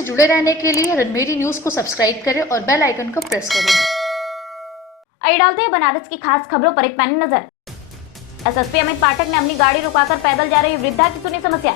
से जुड़े रहने के लिए रणमेरी न्यूज को सब्सक्राइब करें और बेल आइकन को प्रेस करें। आइए डालते हैं बनारस की खास खबरों पर एक पैनी नजर। एसएसपी अमित पाठक ने अपनी गाड़ी रुकाकर पैदल जा रही वृद्धा की सुनी समस्या।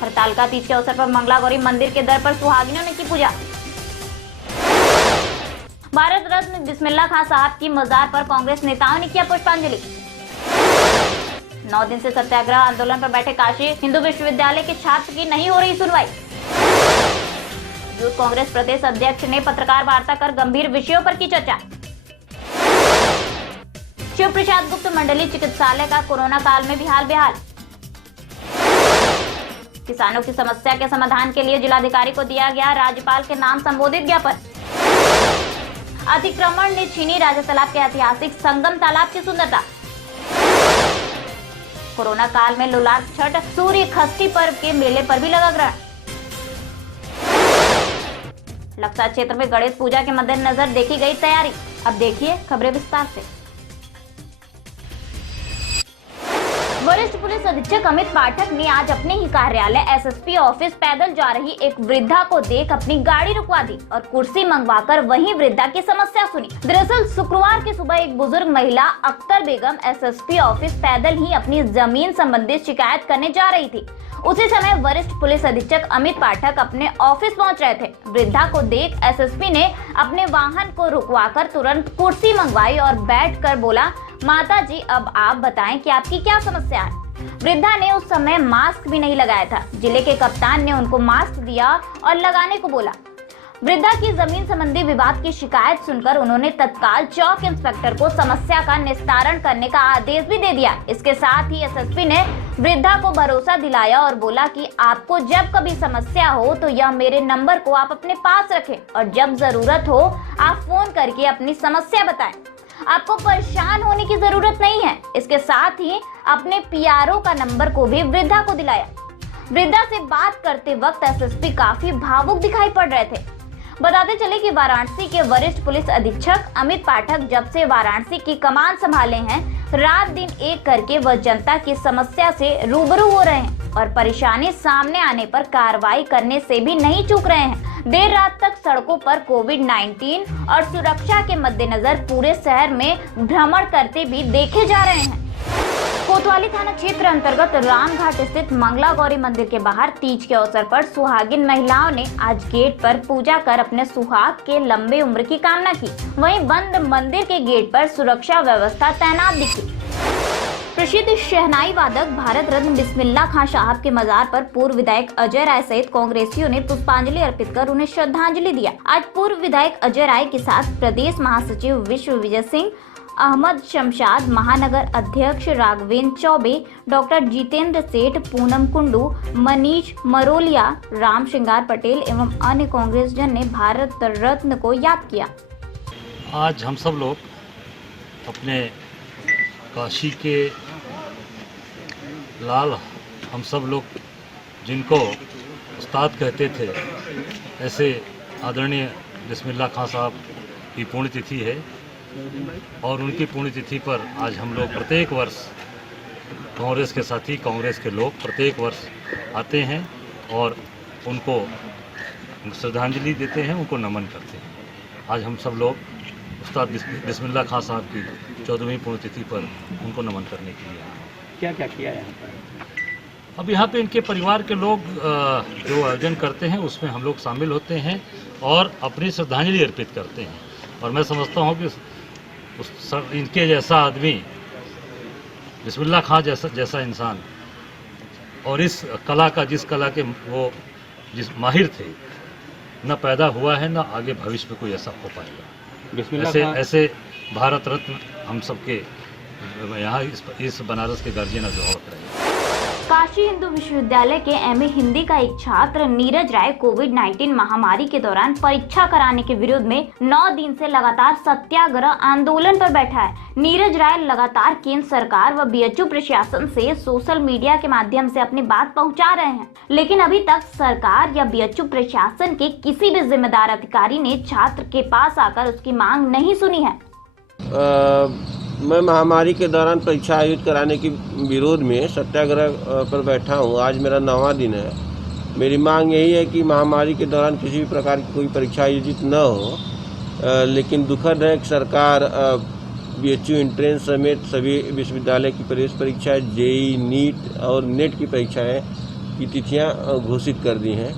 हरतालिका तीज के अवसर पर मंगला गौरी मंदिर के दर पर सुहागिनों ने की पूजा। भारत रत्न बिस्मिल्लाह खां साहब की मजार पर कांग्रेस नेताओं ने किया पुष्पांजलि। 9 दिन से सत्याग्रह आंदोलन पर बैठे काशी हिंदू विश्वविद्यालय के छात्र की नहीं हो रही सुनवाई। यूथ कांग्रेस प्रदेश अध्यक्ष ने पत्रकार वार्ता कर गंभीर विषयों पर की चर्चा। शिव प्रसाद गुप्त मंडलीय चिकित्सालय का कोरोना काल में भी हाल बेहाल। किसानों की समस्या के समाधान के लिए जिलाधिकारी को दिया गया राज्यपाल के नाम संबोधित ज्ञापन। अतिक्रमण ने छीनी राजा तालाब के ऐतिहासिक संगम तालाब की सुंदरता। कोरोना काल में लुलार छठ सूर्य खष्टी पर्व के मेले पर भी लगा ग्रहण। लक्सा क्षेत्र में गणेश पूजा के मद्देनजर देखी गई तैयारी। अब देखिए खबरें विस्तार से। वरिष्ठ पुलिस अधीक्षक अमित पाठक ने आज अपने ही कार्यालय एसएसपी ऑफिस पैदल जा रही एक वृद्धा को देख अपनी गाड़ी रुकवा दी और कुर्सी मंगवाकर वहीं वृद्धा की समस्या सुनी। दरअसल शुक्रवार की सुबह एक बुजुर्ग महिला अख्तर बेगम एसएसपी ऑफिस पैदल ही अपनी जमीन संबंधित शिकायत करने जा रही थी। उसी समय वरिष्ठ पुलिस अधीक्षक अमित पाठक अपने ऑफिस पहुंच रहे थे। वृद्धा को देख एसएसपी ने अपने वाहन को रुकवाकर तुरंत कुर्सी मंगवाई और बैठकर बोला, माता जी अब आप बताएं कि आपकी क्या समस्या है। वृद्धा ने उस समय मास्क भी नहीं लगाया था। जिले के कप्तान ने उनको मास्क दिया और लगाने को बोला। वृद्धा की जमीन संबंधी विवाद की शिकायत सुनकर उन्होंने तत्काल चौक इंस्पेक्टर को समस्या का निस्तारण करने का आदेश भी दे दिया। इसके साथ ही एसएसपी ने वृद्धा को भरोसा दिलाया और बोला कि आपको जब कभी समस्या हो तो यह मेरे नंबर को आप अपने पास रखें और जब जरूरत हो आप फोन करके अपनी समस्या बताएं। आपको परेशान होने की जरूरत नहीं है। इसके साथ ही अपने पीआरओ का नंबर को भी वृद्धा को दिलाया। वृद्धा से बात करते वक्त एसएसपी काफी भावुक दिखाई पड़ रहे थे। बताते चले कि वाराणसी के वरिष्ठ पुलिस अधीक्षक अमित पाठक जब से वाराणसी की कमान संभाले हैं, रात दिन एक करके वह जनता की समस्या से रूबरू हो रहे हैं और परेशानी सामने आने पर कार्रवाई करने से भी नहीं चूक रहे हैं। देर रात तक सड़कों पर कोविड-19 और सुरक्षा के मद्देनजर पूरे शहर में भ्रमण करते भी देखे जा रहे हैं। कोतवाली थाना क्षेत्र अंतर्गत रामघाट स्थित मंगला गौरी मंदिर के बाहर तीज के अवसर पर सुहागिन महिलाओं ने आज गेट पर पूजा कर अपने सुहाग के लंबे उम्र की कामना की। वहीं बंद मंदिर के गेट पर सुरक्षा व्यवस्था तैनात दिखी। प्रसिद्ध शहनाई वादक भारत रत्न बिस्मिल्लाह खां साहब के मजार पर पूर्व विधायक अजय राय सहित कांग्रेसियों ने पुष्पांजलि अर्पित कर उन्हें श्रद्धांजलि दिया। आज पूर्व विधायक अजय राय के साथ प्रदेश महासचिव विश्व विजय सिंह, अहमद शमशाद, महानगर अध्यक्ष राघवेंद्र चौबे, डॉक्टर जितेंद्र सेठ, पूनम कुंडू, मनीष मरोलिया, राम श्रृंगार पटेल एवं अन्य कांग्रेसजन ने भारत रत्न को याद किया। आज हम सब लोग अपने काशी के लाल, हम सब लोग जिनको उस्ताद कहते थे, ऐसे आदरणीय बिस्मिल्लाह खां साहब की पुण्यतिथि है और उनकी पुण्यतिथि पर आज हम लोग प्रत्येक वर्ष कांग्रेस के साथी, कांग्रेस के लोग प्रत्येक वर्ष आते हैं और उनको श्रद्धांजलि देते हैं, उनको नमन करते हैं। आज हम सब लोग उस्ताद बिस्मिल्लाह खां साहब की 14वीं पुण्यतिथि पर उनको नमन करने के लिए क्या क्या किया है यहाँ पर? अब यहाँ पे इनके परिवार के लोग जो आयोजन करते हैं उसमें हम लोग शामिल होते हैं और अपनी श्रद्धांजलि अर्पित करते हैं। और मैं समझता हूँ कि इनके जैसा आदमी, बिस्मिल्लाह खां जैसा इंसान और इस कला का, जिस कला के वो जिस माहिर थे, न पैदा हुआ है न आगे भविष्य में कोई ऐसा हो पाएगा। ऐसे भारत रत्न हम सबके यहाँ इस बनारस के गार्जियन अभिभावक रहे। काशी हिंदू विश्वविद्यालय के एमए हिंदी का एक छात्र नीरज राय कोविड-19 महामारी के दौरान परीक्षा कराने के विरोध में 9 दिन से लगातार सत्याग्रह आंदोलन पर बैठा है। नीरज राय लगातार केंद्र सरकार व बीएचयू प्रशासन से सोशल मीडिया के माध्यम से अपनी बात पहुंचा रहे हैं, लेकिन अभी तक सरकार या बीएचयू प्रशासन के किसी भी जिम्मेदार अधिकारी ने छात्र के पास आकर उसकी मांग नहीं सुनी है। मैं महामारी के दौरान परीक्षा आयोजित कराने के विरोध में सत्याग्रह पर बैठा हूँ। आज मेरा 9वां दिन है मेरी मांग यही है कि महामारी के दौरान किसी भी प्रकार की कोई परीक्षा आयोजित न हो, लेकिन दुखद है कि सरकार BHU एंट्रेंस समेत सभी विश्वविद्यालय की प्रवेश परीक्षाएं, JEE, नीट और नेट की परीक्षाएं की तिथियां घोषित कर दी हैं,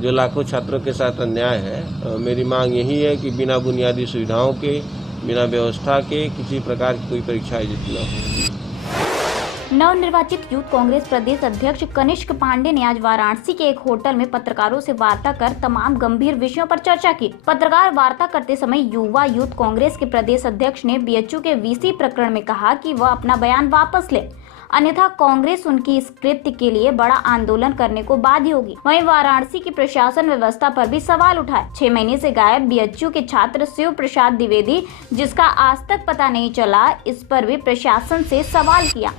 जो लाखों छात्रों के साथ अन्याय है। मेरी मांग यही है कि बिना बुनियादी सुविधाओं के, बिना व्यवस्था के किसी प्रकार की कोई परीक्षा आयोजित न हो। नवनिर्वाचित यूथ कांग्रेस प्रदेश अध्यक्ष कनिष्क पांडे ने आज वाराणसी के एक होटल में पत्रकारों से वार्ता कर तमाम गंभीर विषयों पर चर्चा की। पत्रकार वार्ता करते समय युवा यूथ कांग्रेस के प्रदेश अध्यक्ष ने BHU के VC प्रकरण में कहा कि वह अपना बयान वापस ले, अन्यथा कांग्रेस उनकी इस कृत्य के लिए बड़ा आंदोलन करने को बाध्य होगी। वहीं वाराणसी की प्रशासन व्यवस्था पर भी सवाल उठाए। 6 महीने से गायब BHU के छात्र शिव प्रसाद द्विवेदी, जिसका आज तक पता नहीं चला, इस पर भी प्रशासन से सवाल किया।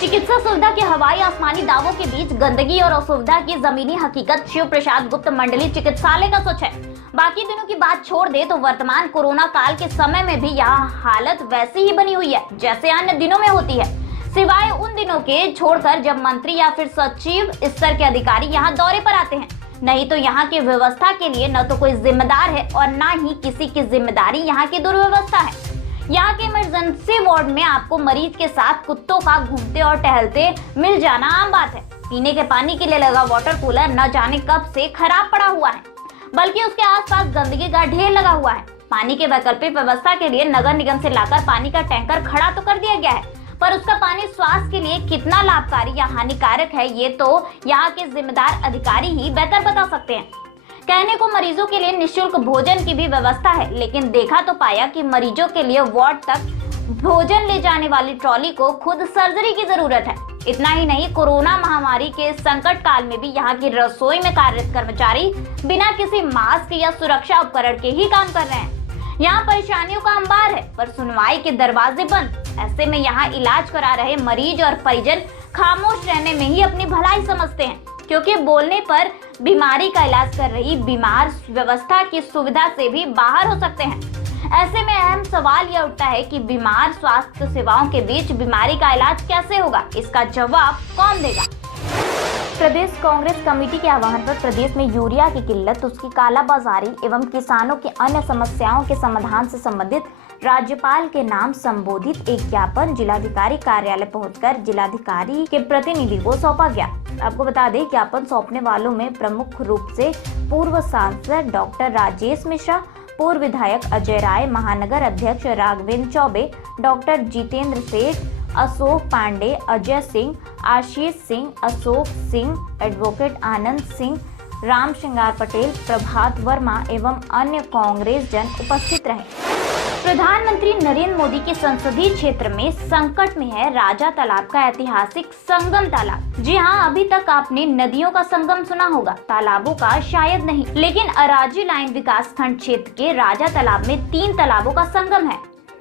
चिकित्सा सुविधा के हवाई आसमानी दावों के बीच गंदगी और असुविधा की जमीनी हकीकत शिव प्रसाद गुप्त मंडली चिकित्सालय का सच है। बाकी दिनों की बात छोड़ दे तो वर्तमान कोरोना काल के समय में भी यह हालत वैसी ही बनी हुई है जैसे अन्य दिनों में होती है, सिवाय उन दिनों के छोड़कर जब मंत्री या फिर सचिव स्तर के अधिकारी यहाँ दौरे पर आते हैं। नहीं तो यहाँ की व्यवस्था के लिए न तो कोई जिम्मेदार है और न ही किसी की जिम्मेदारी यहाँ की दुर्व्यवस्था है। यहाँ के इमरजेंसी वार्ड में आपको मरीज के साथ कुत्तों का घूमते और टहलते मिल जाना आम बात है। पीने के पानी के लिए लगा वाटर कूलर न जाने कब से खराब पड़ा हुआ है, बल्कि उसके आसपास गंदगी का ढेर लगा हुआ है। पानी के वैकल्पिक व्यवस्था के लिए नगर निगम से लाकर पानी का टैंकर खड़ा तो कर दिया गया है, पर उसका पानी स्वास्थ्य के लिए कितना लाभकारी या हानिकारक है ये तो यहाँ के जिम्मेदार अधिकारी ही बेहतर बता सकते हैं। कहने को मरीजों के लिए निःशुल्क भोजन की भी व्यवस्था है, लेकिन देखा तो पाया कि मरीजों के लिए वार्ड तक भोजन ले जाने वाली ट्रॉली को खुद सर्जरी की जरूरत है। इतना ही नहीं, कोरोना महामारी के संकट काल में भी यहाँ की रसोई में कार्यरत कर्मचारी बिना किसी मास्क या सुरक्षा उपकरण के ही काम कर रहे हैं। यहाँ परेशानियों का अंबार है, पर सुनवाई के दरवाजे बंद। ऐसे में यहाँ इलाज करा रहे मरीज और परिजन खामोश रहने में ही अपनी भलाई समझते हैं, क्योंकि बोलने पर बीमारी का इलाज कर रही बीमार व्यवस्था की सुविधा से भी बाहर हो सकते हैं। ऐसे में अहम सवाल यह उठता है कि बीमार स्वास्थ्य सेवाओं के बीच बीमारी का इलाज कैसे होगा, इसका जवाब कौन देगा। प्रदेश कांग्रेस कमेटी के आह्वान पर प्रदेश में यूरिया की किल्लत, उसकी कालाबाजारी एवं किसानों की अन्य समस्याओं के समाधान से संबंधित राज्यपाल के नाम संबोधित एक ज्ञापन जिलाधिकारी कार्यालय पहुंचकर जिलाधिकारी के प्रतिनिधि को सौंपा गया। आपको बता दें, ज्ञापन सौंपने वालों में प्रमुख रूप से पूर्व सांसद डॉक्टर राजेश मिश्रा, पूर्व विधायक अजय राय, महानगर अध्यक्ष राघवेंद्र चौबे, डॉक्टर जितेंद्र सेठ, अशोक पांडे, अजय सिंह, आशीष सिंह, अशोक सिंह, एडवोकेट आनंद सिंह, राम श्रृंगार पटेल, प्रभात वर्मा एवं अन्य कांग्रेस जन उपस्थित रहे। प्रधानमंत्री नरेंद्र मोदी के संसदीय क्षेत्र में संकट में है राजा तालाब का ऐतिहासिक संगम तालाब। जी हाँ, अभी तक आपने नदियों का संगम सुना होगा, तालाबों का शायद नहीं, लेकिन अराजी लाइन विकास खंड क्षेत्र के राजा तालाब में 3 तालाबों का संगम है।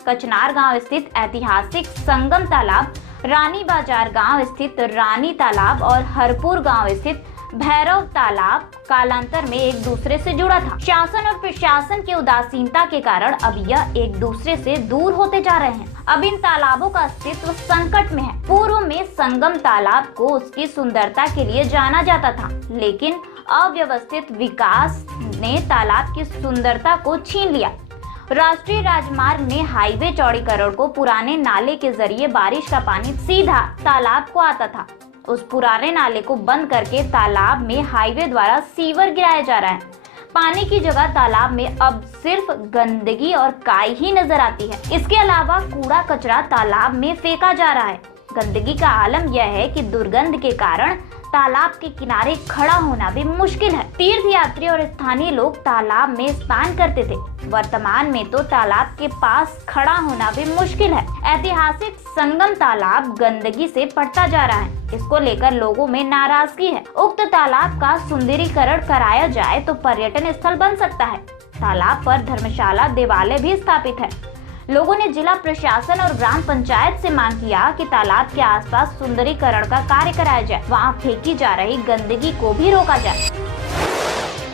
कचनार गांव स्थित ऐतिहासिक संगम तालाब, रानी बाजार गांव स्थित रानी तालाब और हरपुर गांव स्थित भैरव तालाब कालांतर में एक दूसरे से जुड़ा था। शासन और प्रशासन की उदासीनता के कारण अब यह एक दूसरे से दूर होते जा रहे हैं। अब इन तालाबों का अस्तित्व संकट में है। पूर्व में संगम तालाब को उसकी सुंदरता के लिए जाना जाता था, लेकिन अव्यवस्थित विकास ने तालाब की सुंदरता को छीन लिया। राष्ट्रीय राजमार्ग ने हाईवे चौड़ीकरण को पुराने नाले के जरिए बारिश का पानी सीधा तालाब को आता था। उस पुराने नाले को बंद करके तालाब में हाईवे द्वारा सीवर गिराया जा रहा है। पानी की जगह तालाब में अब सिर्फ गंदगी और काई ही नजर आती है। इसके अलावा कूड़ा कचरा तालाब में फेंका जा रहा है। गंदगी का आलम यह है कि दुर्गंध के कारण तालाब के किनारे खड़ा होना भी मुश्किल है। तीर्थ यात्री और स्थानीय लोग तालाब में स्नान करते थे, वर्तमान में तो तालाब के पास खड़ा होना भी मुश्किल है। ऐतिहासिक संगम तालाब गंदगी से पड़ता जा रहा है, इसको लेकर लोगों में नाराजगी है। उक्त तालाब का सुंदरीकरण कराया जाए तो पर्यटन स्थल बन सकता है। तालाब पर धर्मशाला, देवालय भी स्थापित है। लोगों ने जिला प्रशासन और ग्राम पंचायत से मांग किया कि तालाब के आसपास सुंदरीकरण का कार्य कराया जाए, वहां फेंकी जा रही गंदगी को भी रोका जाए।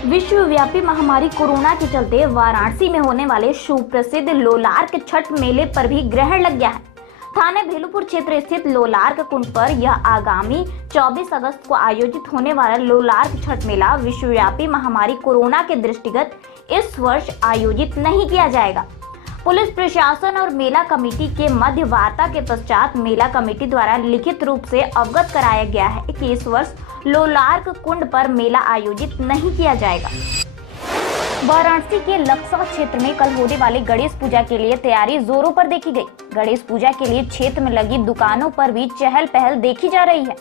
विश्वव्यापी महामारी कोरोना के चलते वाराणसी में होने वाले सुप्रसिद्ध लोलार्क छठ मेले पर भी ग्रहण लग गया है। थाने भेलूपुर क्षेत्र स्थित लोलार्क कुंड पर यह आगामी 24 अगस्त को आयोजित होने वाला लोलार्क छठ मेला विश्वव्यापी महामारी कोरोना के दृष्टिगत इस वर्ष आयोजित नहीं किया जाएगा। पुलिस प्रशासन और मेला कमेटी के मध्य वार्ता के पश्चात मेला कमेटी द्वारा लिखित रूप से अवगत कराया गया है कि इस वर्ष लोलार्क कुंड पर मेला आयोजित नहीं किया जाएगा। वाराणसी के लक्सा क्षेत्र में कल होने वाली गणेश पूजा के लिए तैयारी जोरों पर देखी गई। गणेश पूजा के लिए क्षेत्र में लगी दुकानों पर भी चहल पहल देखी जा रही है।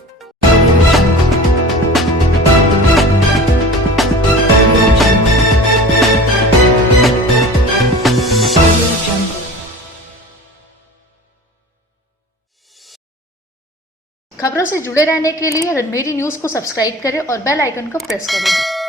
खबरों से जुड़े रहने के लिए रणमेरी न्यूज़ को सब्सक्राइब करें और बेल आइकन को प्रेस करें।